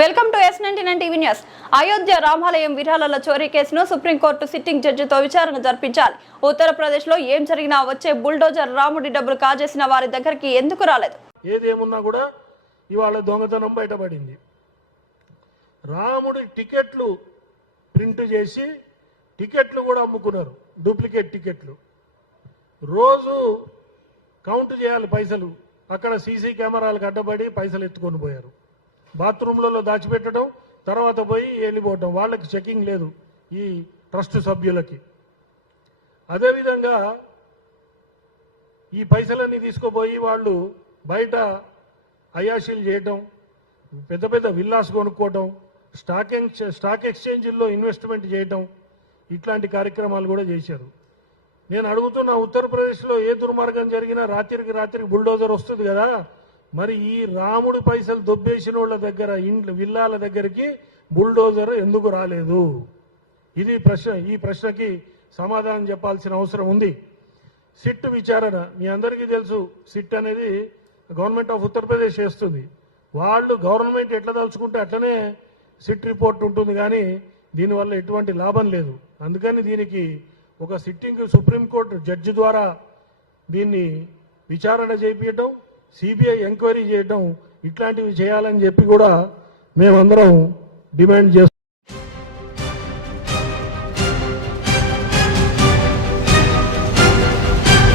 Welcome to S99 TV news. Ayodhya రామాలయం విరాళాల చోరీ కేసును సుప్రీంకోర్టు సిట్టింగ్ జడ్జితో విచారణ జరిపించాలి. ఉత్తరప్రదేశ్ లో ఏం జరిగినా వచ్చే బుల్డోజర్ రాముడి డబ్బులు కాజేసిన వారి దగ్గరికి ఎందుకు రాలేదు? ఏదేమున్నా కూడా ఇవాళ దొంగతనం బయటపడింది. రాముడి టికెట్లు ప్రింట్ చేసి టికెట్లు కూడా అమ్ముకున్నారు, డూప్లికేట్ టికెట్లు. రోజు కౌంట్ చేయాలి పైసలు. అక్కడ సీసీ కెమెరాలకు అడ్డపడి పైసలు ఎత్తుకొని పోయారు. బాత్రూంలలో దాచిపెట్టడం, తర్వాత పోయి వెళ్ళిపోవటం. వాళ్ళకి చెకింగ్ లేదు ఈ ట్రస్ట్ సభ్యులకి. అదేవిధంగా ఈ పైసలన్నీ తీసుకుపోయి వాళ్ళు బయట అయాషీలు చేయటం, పెద్ద పెద్ద విల్లాస్ కొనుక్కోవటం, స్టాక్ ఎక్స్చేంజ్ల్లో ఇన్వెస్ట్మెంట్ చేయటం, ఇట్లాంటి కార్యక్రమాలు కూడా చేశారు. నేను అడుగుతున్న, ఉత్తరప్రదేశ్లో ఏ దుర్మార్గం జరిగినా రాత్రికి బుల్డోజర్ వస్తుంది కదా, మరి ఈ రాముడి పైసలు దొబ్బేసిన వాళ్ళ దగ్గర ఇండ్ల విల్లాల దగ్గరికి బుల్డోజర్ ఎందుకు రాలేదు? ఇది ప్రశ్న. ఈ ప్రశ్నకి సమాధానం చెప్పాల్సిన అవసరం ఉంది. సిట్ విచారణ మీ అందరికీ తెలుసు. సిట్ అనేది గవర్నమెంట్ ఆఫ్ ఉత్తరప్రదేశ్ చేస్తుంది. వాళ్ళు గవర్నమెంట్ ఎట్లా తలుచుకుంటే అట్లనే సిట్ రిపోర్ట్ ఉంటుంది, కానీ దీనివల్ల ఎటువంటి లాభం లేదు. అందుకని దీనికి ఒక సిట్టింగ్ సుప్రీంకోర్టు జడ్జి ద్వారా దీన్ని విచారణ చేయించడం, సిబిఐ ఎంక్వైరీ చేయడం, ఇట్లాంటివి చేయాలని చెప్పి కూడా మేమందరం డిమాండ్ చేస్తున్నాం.